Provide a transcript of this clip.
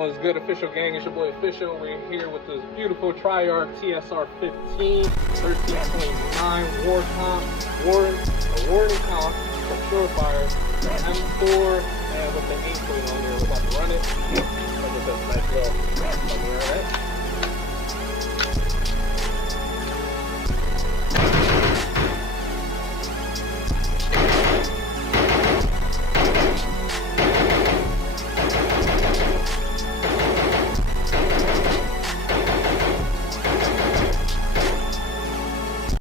What's good, official gang? It's your boy Official. We're here with this beautiful Triarch TSR 15, 13.9 warning count from Surefire, M4, and with the 8 on there. We're about to run it. Look at this nice little, alright?